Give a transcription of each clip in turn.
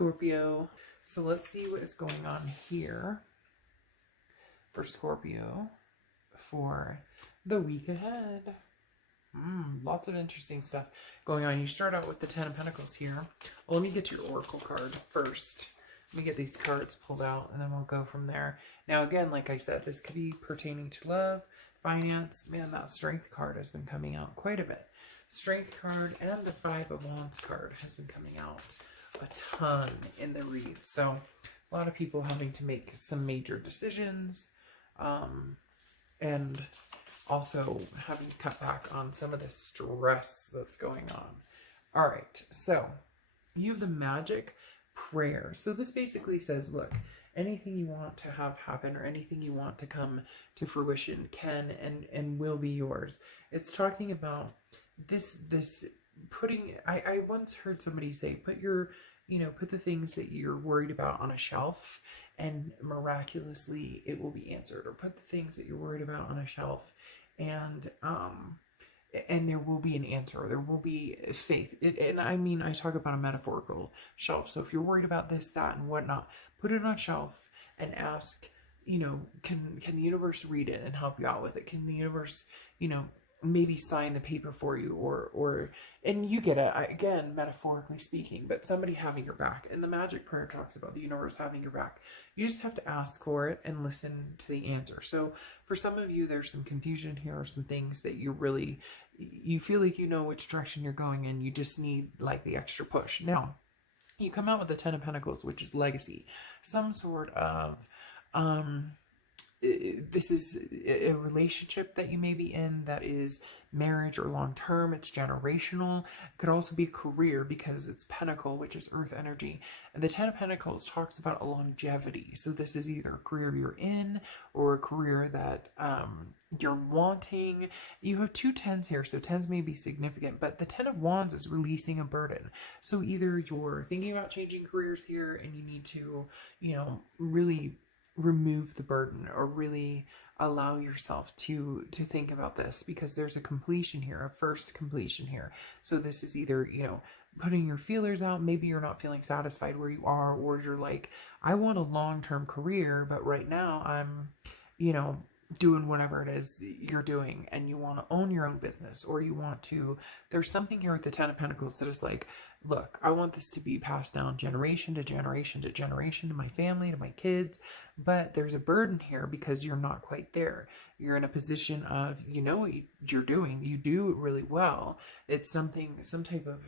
Scorpio. So let's see what is going on here for Scorpio for the week ahead. Lots of interesting stuff going on. You start out with the Ten of Pentacles here. Well, let me get your Oracle card first. Let me get these cards pulled out, and then we'll go from there. Now, again, like I said, this could be pertaining to love, finance. Man, that Strength card has been coming out quite a bit. Strength card and the Five of Wands card has been coming out a ton in the read. So, a lot of people having to make some major decisions, and also having to cut back on some of the stress that's going on. All right, so you have the Magic Prayer. So this basically says, look, anything you want to have happen or anything you want to come to fruition can and will be yours. It's talking about this putting, I once heard somebody say, put the things that you're worried about on a shelf and miraculously it will be answered. Or put the things that you're worried about on a shelf and there will be an answer. There will be faith. And I mean, I talk about a metaphorical shelf. So if you're worried about this, that, and whatnot, put it on a shelf and ask, can the universe read it and help you out with it? Can the universe, maybe sign the paper for you and you get it, again, metaphorically speaking, but somebody having your back. And the Magic Prayer talks about the universe having your back. You just have to ask for it and listen to the answer. So for some of you, there's some confusion here or some things that you feel like you know which direction you're going in. You just need like the extra push. Now, you come out with the Ten of Pentacles, which is legacy. Some sort of, this is a relationship that you may be in that is marriage or long-term. It's generational. It could also be career because it's Pentacle, which is earth energy. And the Ten of Pentacles talks about a longevity. So this is either a career you're in or a career that you're wanting. You have two tens here, so tens may be significant, but the Ten of Wands is releasing a burden. So either you're thinking about changing careers here and you need to, really remove the burden or really allow yourself to think about this, because there's a completion here, a first completion here. So this is either, putting your feelers out. Maybe you're not feeling satisfied where you are, or you're like, I want a long-term career, but right now I'm, doing whatever it is you're doing, and you want to own your own business, or you want to, there's something here with the Ten of Pentacles that is like, look, I want this to be passed down generation to generation to generation to my family, to my kids, but there's a burden here because you're not quite there. You're in a position of, what you're doing, you do it really well. It's something, some type of,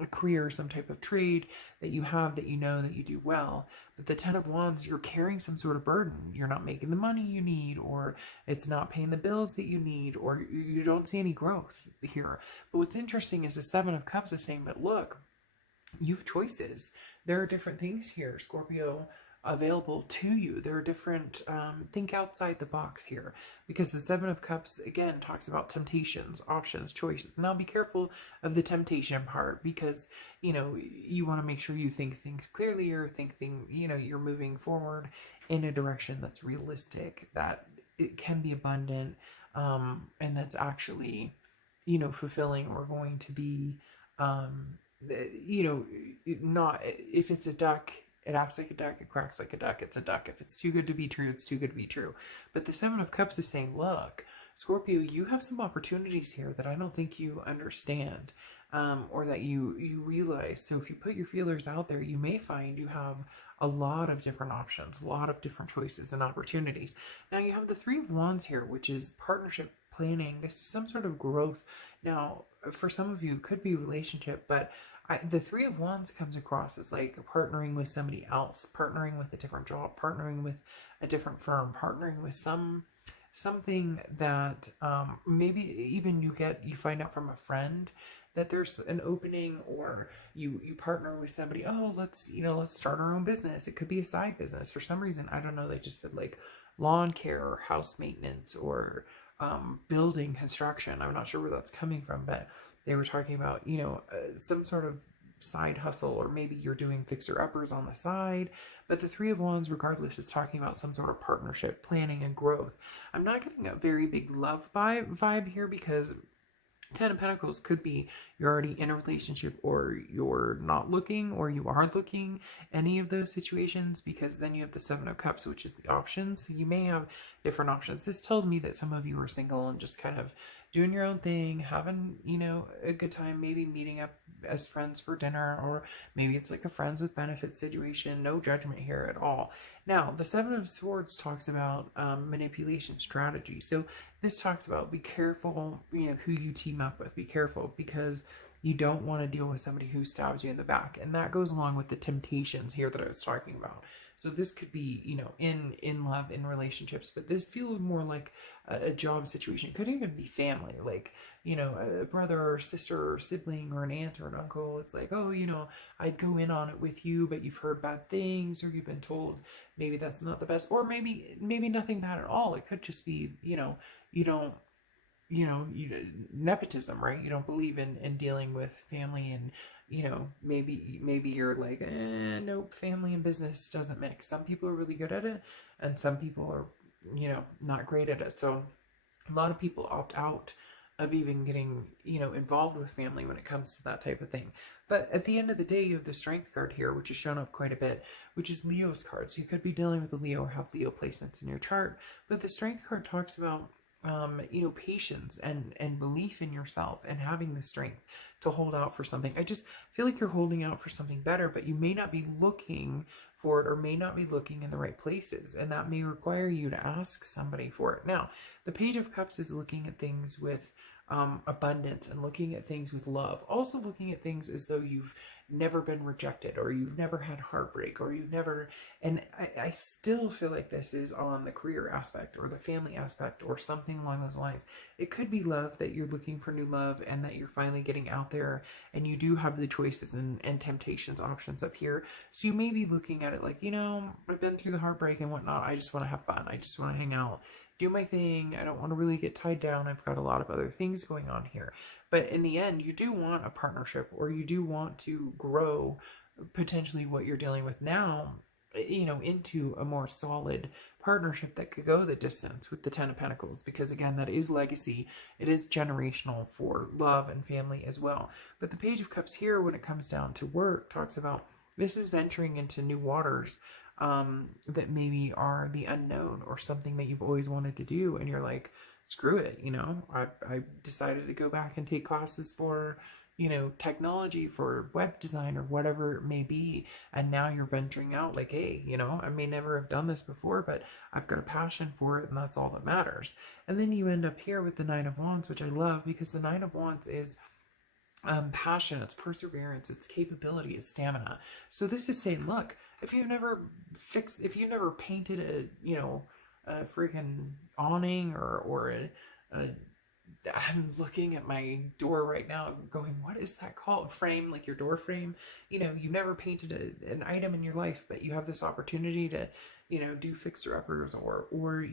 a career, some type of trade that you have that that you do well. But the Ten of Wands, you're carrying some sort of burden. You're not making the money you need, or it's not paying the bills that you need, or you don't see any growth here. But what's interesting is the Seven of Cups is saying that, look, you have choices. There are different things here, Scorpio, available to you. There are different, think outside the box here, because the Seven of Cups, again, talks about temptations, options, choices. Now be careful of the temptation part, because, you want to make sure you think things clearly, or you're moving forward in a direction that's realistic, that it can be abundant, and that's actually, fulfilling, or going to be, not, if it's a duck, it acts like a duck, it quacks like a duck, it's a duck. If it's too good to be true, it's too good to be true. But the Seven of Cups is saying, look, Scorpio, you have some opportunities here that I don't think you understand, or that you realize. So if you put your feelers out there, you may find you have a lot of different options, a lot of different choices and opportunities. Now you have the Three of Wands here, which is partnership planning. This is some sort of growth. Now, for some of you, it could be relationship, but the Three of Wands comes across as like partnering with somebody else, partnering with a different job, partnering with a different firm, partnering with something that maybe even you find out from a friend that there's an opening, or you partner with somebody. Oh, let's start our own business. It could be a side business. For some reason, I don't know, they just said like lawn care or house maintenance or building construction. I'm not sure where that's coming from, but they were talking about, some sort of side hustle, or maybe you're doing fixer-uppers on the side. But the Three of Wands, regardless, is talking about some sort of partnership, planning, and growth. I'm not getting a very big love vibe here, because Ten of Pentacles could be you're already in a relationship, or you're not looking, or you are looking, any of those situations, because then you have the Seven of Cups, which is the options. So you may have different options. This tells me that some of you are single and just kind of doing your own thing, having, a good time, maybe meeting up as friends for dinner, or maybe it's like a friends with benefits situation. No judgment here at all. Now, the Seven of Swords talks about manipulation strategy. So this talks about be careful, who you team up with. Be careful, because you don't want to deal with somebody who stabs you in the back. And that goes along with the temptations here that I was talking about. So this could be, in love, in relationships, but this feels more like a job situation. It could even be family, like, a brother or sister or sibling or an aunt or an uncle. It's like, oh, I'd go in on it with you, but you've heard bad things, or you've been told maybe that's not the best, or maybe nothing bad at all. It could just be, you don't, nepotism, right? You don't believe in dealing with family, and maybe you're like, nope, family and business doesn't mix. Some people are really good at it, and some people are, not great at it. So a lot of people opt out of even getting, involved with family when it comes to that type of thing. But at the end of the day, you have the Strength card here, which has shown up quite a bit, which is Leo's card. So you could be dealing with a Leo or have Leo placements in your chart. But the Strength card talks about patience and belief in yourself, and having the strength to hold out for something. I just feel like you're holding out for something better, but you may not be looking for it, or may not be looking in the right places, and that may require you to ask somebody for it. Now, the Page of Cups is looking at things with abundance, and looking at things with love, also looking at things as though you've never been rejected, or you've never had heartbreak, or you've never, and I still feel like this is on the career aspect or the family aspect or something along those lines. It could be love, that you're looking for new love, and that you're finally getting out there, and you do have the choices and temptations options up here. So you may be looking at it like, I've been through the heartbreak and whatnot, I just want to have fun, I just want to hang out, do my thing. I don't want to really get tied down. I've got a lot of other things going on here. But in the end, you do want a partnership, or you do want to grow potentially what you're dealing with now, into a more solid partnership that could go the distance with the Ten of Pentacles, because again, that is legacy. It is generational for love and family as well. But the Page of Cups here, when it comes down to work, talks about this is venturing into new waters, that maybe are the unknown, or something that you've always wanted to do, and you're like, screw it, I decided to go back and take classes for, technology, for web design, or whatever it may be, and now you're venturing out like, hey, I may never have done this before, but I've got a passion for it, and that's all that matters. And then you end up here with the Nine of Wands, which I love, because the Nine of Wands is passion, it's perseverance, it's capability, it's stamina. So this is saying, look, if you've never painted a freaking awning, or a I'm looking at my door right now going, what is that called? Frame, like your door frame. You've never painted an item in your life, but you have this opportunity to, do fixer-uppers, or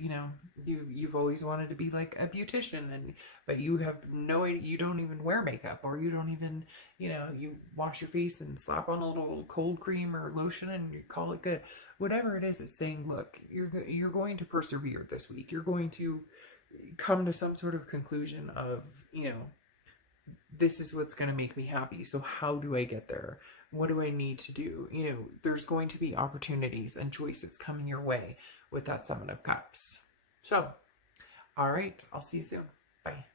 you've always wanted to be like a beautician, but you have no idea, you don't even wear makeup, or you don't even, you wash your face and slap on a little cold cream or lotion and you call it good. Whatever it is, it's saying, look, you're going to persevere this week. You're going to come to some sort of conclusion of, this is what's going to make me happy. So how do I get there? What do I need to do? There's going to be opportunities and choices coming your way with that Seven of Cups. So, all right, I'll see you soon. Bye.